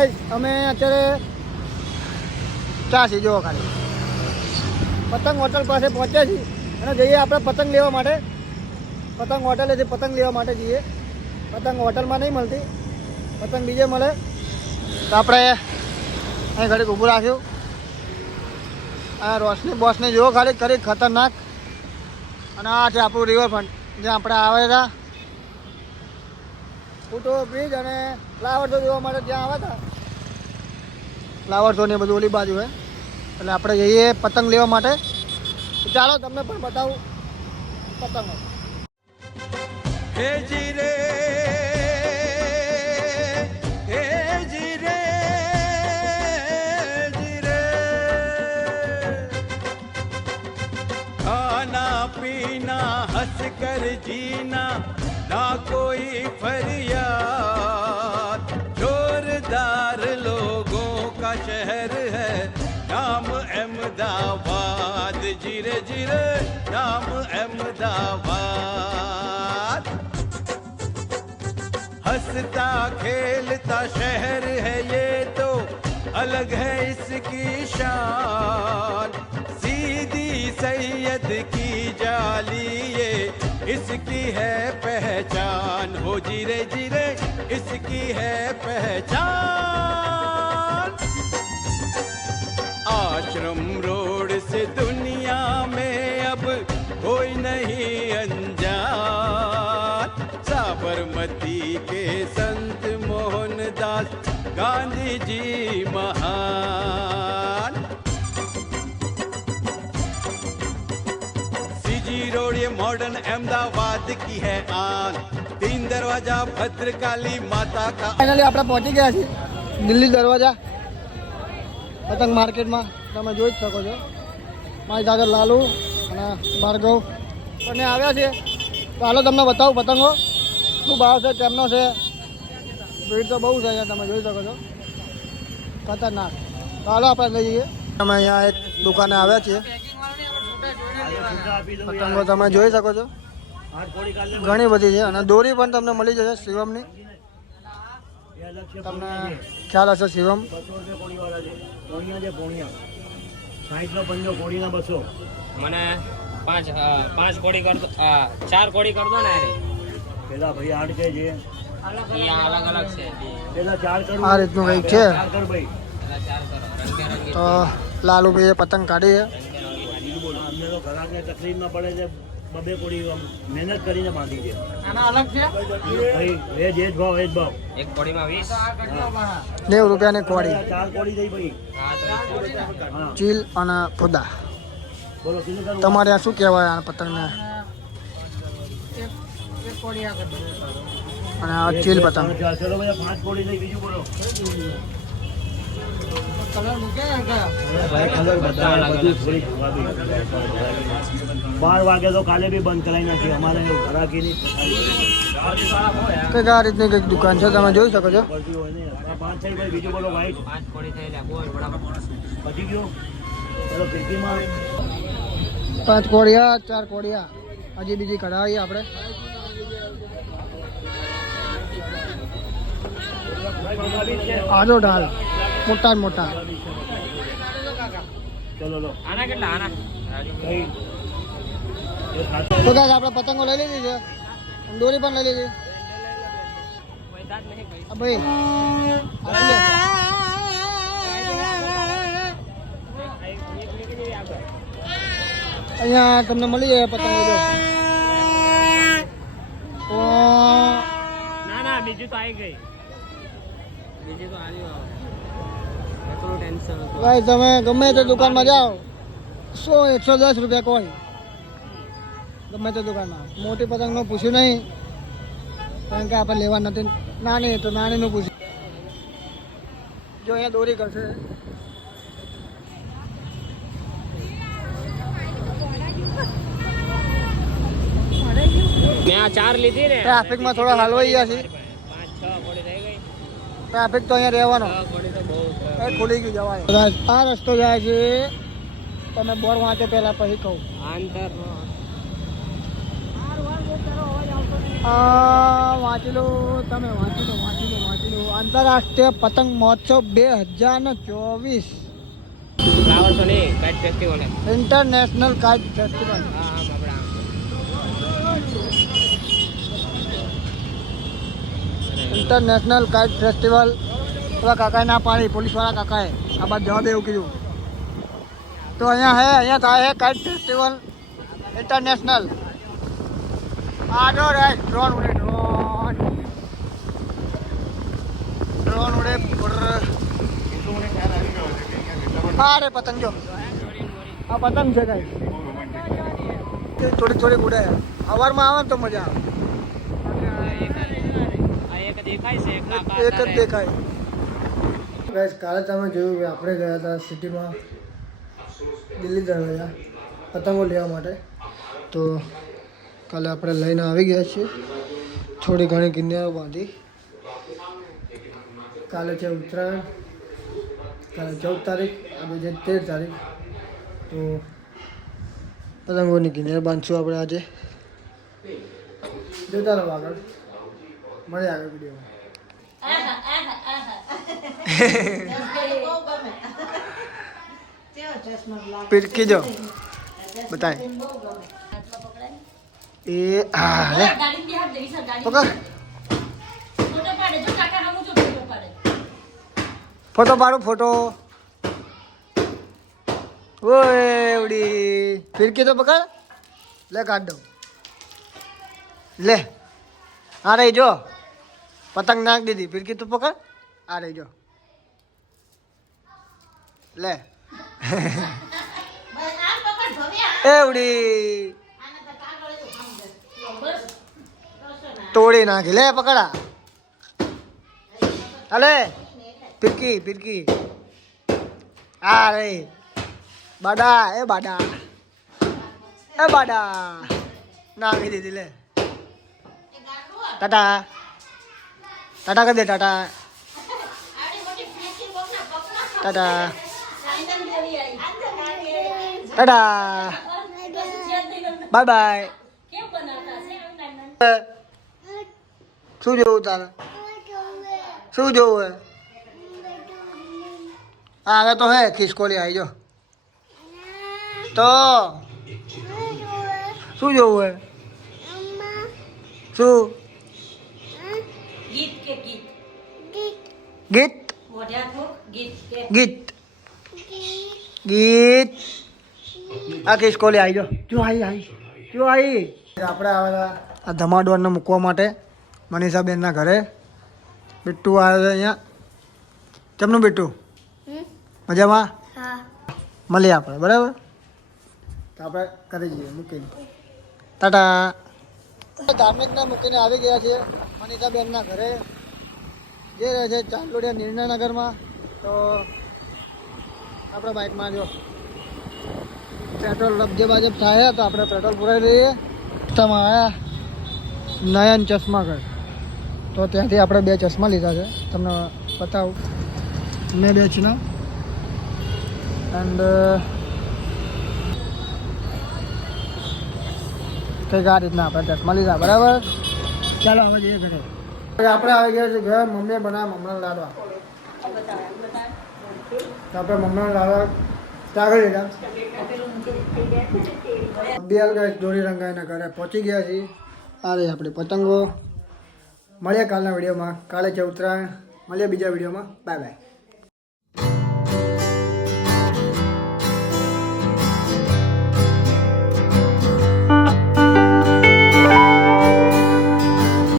Guys, અમે અત્યારે ચાસી જુઓ ખાલી. પતંગ હોટલ પાસે પહોંચ્યા છીએ અને જઈએ આપણે પતંગ લેવા માટે. પતંગ હોટલેથી પતંગ લેવા માટે જઈએ. પતંગ હોટલમાં નહીં મળતી. પતંગ બીજે મળે. તો આપણે અહીં ઘડીક ઊભું રાખ્યું આ રોશની બોસને જુઓ ખાલી કરી ખતરનાક. અને આ છે આપણું રિવરફ્રન્ટ જ્યાં આપણે આવેલા ફૂટો બ્રિજ અને ફ્લાવર શો જોવા માટે ત્યાં આવ્યા હતા. ફ્લાવર શો ને બધું ઓલી બાજુ હોય એટલે આપણે જઈએ પતંગ લેવા માટે. ચાલો તમને પણ બતાવું પતંગો. પીના હસ કર જીના, ના કોઈ ફરિયાદ. જોરદાર का शहर है, नाम अहमदाबाद। जीरे जीरे, नाम अहमदाबाद। हंसता, खेलता शहर है ये तो अलग है इसकी शान। सीधी सैयद की जाली ये, इसकी है पहचान। हो जीरे जीरे, इसकी है पहचान। साबरमती के संत मोहनदास गांधी जी महान सीजी रोड ये मॉडर्न अहमदाबाद की है आन तीन दरवाजा भद्रकाली माता का ફાઇનલી આપણે પહોંચી ગયા છીએ દિલ્હી દરવાજા પતંગ માર્કેટમાં તમે જોઈ જ શકો છો મારી સાથે લાલુ અને ભાર્ગવ બંને આવ્યા છે તો હાલો તમને બતાવું પતંગો શું ભાવ છે કેમનો છે. ભીડ તો બહુ છે અહીંયા, તમે જોઈ શકો છો. ખતરનાક. ચાલો આપણે લઈ જઈએ. અમે અહીંયા એક દુકાને આવ્યા છીએ. પતંગો તમે જોઈ શકો છો. ઘણી બધી છે. અને દોરી પણ તમને મળી જશે શિવમની. તમને ખ્યાલ હશે શિવમ. મને પાંચ પાંચ કોડી કર ચાર કોડી કર ને પેલા ભાઈ આઠ કે છે એ આ અલગ અલગ છે. બે. પેલા ચાર કરું આ રીતનું કંઈક છે? તો લાલુભાઈએ પતંગ કાઢી છે. અમને તો ઘરાકને તકલીફ ના પડે છે બબે કોળી મહેનત કરીને બાંધી છે. આના અલગ છે? ભાઈ એ જ એ ભાવ એ ભાવ. એક કોડીમાં વીસ? નેવું રૂપિયાની કોડી ચાર થઈ ભાઈ. હા ચીલ અને ફુદા. બોલો તમારે આ શું કહેવાય આ પતંગને? અને આ ચીલ બોલો. બાર વાગે તો કાલે બી બંધ કરાવી નાખી અમારે ઘરાકી ની આ રીતની કંઈક દુકાન છે તમે જોઈ શકો છો. પાંચ બીજું બોલો વાઈટ પાંચ કોડી થઈ એટલે બોલ બરાબર પછી ગયું? ચલો ખિડકીમાં પાંચ કોડિયા ચાર કોડિયા હજી બીજી કઢાવીએ આપણે. આજો ઢાલ મોટા ને મોટા ચલો લો આના કેટલા આના રાજુ કઈ એ સાચું તો guys, આપણે પતંગો લઈ લીધી છે અને દોરી પણ લઈ લીધી કોઈ દાંત નહીં કોઈ આ ભાઈ આ લે. અહીંયા તમને મળી જાય પતંગો જો તો ના ના બીજું તો આવી ગઈ બીજું તો આવ્યું એટલું ટેન્શન હતું ભાઈ તમે ગમે તે દુકાનમાં જાઓ સો એકસો દસ રૂપિયા કોઈ ગમે તે દુકાનમાં. મોટી પતંગનું પૂછ્યું નહીં કારણ કે આપણે લેવા નથી. નાની તો નાનીનું પૂછ્યું. જો અહીંયા દોરી કરશે. મેં આ ચાર લીધી ને. ટ્રાફિકમાં થોડા હાલવાઈ ગયા છે પાંચ છ કોડી થઈ ગઈ ટ્રાફિક તો અહીંયા રહેવાનો. ખુલી ગયું જવાય. આ રસ્તો જાય છે. તમે બોર વાંચો પહેલા પછી કહું. આંતર. આ વાંચી તમે વાંચી લો વાંચી વાંચી આંતરરાષ્ટ્રીય પતંગ મહોત્સવ બે હજાર ને ચોવીસ. ઇન્ટરનેશનલ કાઇટ ફેસ્ટિવલ હા હા બાપડા ઇન્ટરનેશનલ કાઇટ ફેસ્ટિવલ પેલા કાકાએ ના પાડી, પોલીસવાળા કાકાએ. આ બાદ જવા દે એવું કીધું. તો અહીંયા હે, અહીંયા થાય હે કાઇટ ફેસ્ટિવલ ઇન્ટરનેશનલ. આગળ હે, ડ્રોન ઉડે, ડ્રોન. ડ્રોન ઉડે. હા રે, પતંગ. જો આ પતંગ છે કઈ થોડી થોડી ઉડે. સવારમાં આવે ને તો મજા આવે. એક દેખાય છે એક એક જ દેખાય. ગાઈસ કાલે તમે જોયું કે આપણે ગયા હતા સિટીમાં દિલ્હી દરવાજા પતંગો લેવા માટે. તો કાલે આપણે લઈને આવી ગયા છીએ. થોડી ઘણી કિન્યાઓ બાંધી. કાલે છે ઉત્તરાયણ. કાલે ચૌદ તારીખ આજે છે તેર તારીખ. તો પતંગોની કિન્યા બાંધશું આપણે આજે. જોતા રહો આગળ. મળે આગળ વીડિયો પીરકી જો બતાય એ આ લે પકડ ફોટો પાડો ફોટો ઓય એવડી ફિરકી તો પકડ લે કાઢ દઉં લે હા રહી જો પતંગ નાખ દીધી. ફિરકી તું પકડ. આ રહી જો. લે. એવડી તોડી નાખી. લે, પકડા અલે ફિરકી ફિરકી. આ રે બાડા, એ બાડા. એ બાડા. નાખી દીધી, લે. ટાટા. ટાટા કરી દે, ટાટા. ટાટા. ટાટા. Bye bye. શું જોવું તારે? શું જોવું હે, હવે તો હે, ખિસકોલી આવી જો. તો? શું જોવું હે શું? ગીત? ગીત. કે ગીત. આ ખિસકોલી આવી જો. જો આવી આવી જો આવી આપણે આવેલા આ ધમાડોરને મૂકવા માટે મનીષાબેનના ઘરે. બિટ્ટુ આવે છે અહીંયા. કેમનું બિટ્ટુ? મજામાં? મળીએ આપણે બરાબર? તો આપણે કરી જઈએ મૂકીને. ટાટા. ધાર્મિકને મૂકીને આવી ગયા છીએ મનીષાબેનના ઘરે. જે રહે છે ચાંદલોડિયા નિર્ણયનગરમાં, તો આપણે બાઇકમાં જો પેટ્રોલ રબજે બાજબ થાય તો આપણે પેટ્રોલ પુરાવી દઈએ. રસ્તામાં આવ્યા નયન ચશ્મા ઘર તો ત્યાંથી આપણે બે ચશ્મા લીધા છે. તમને બતાવું. મેં બેચના એન્ડ કંઈક આ રીતના આપણે ચશ્મા લીધા. બરાબર? ચાલો, હવે જઈએ ઘરે. આપણે આવી ગયા છે ઘર, મમ્મીએ બનાવ્યા મમરા લાડવા. આપણે મમરા લાડવા ચાગળ લીધા. બિયાલ ગાય દોરી રંગાઈના ઘરે પહોંચી ગયા છીએ. આ રહી આપણી પતંગો. મળ્યા કાલના વિડીયોમાં. કાલે છે ઉત્તરાયણ. મળ્યા બીજા વિડીયોમાં. Bye bye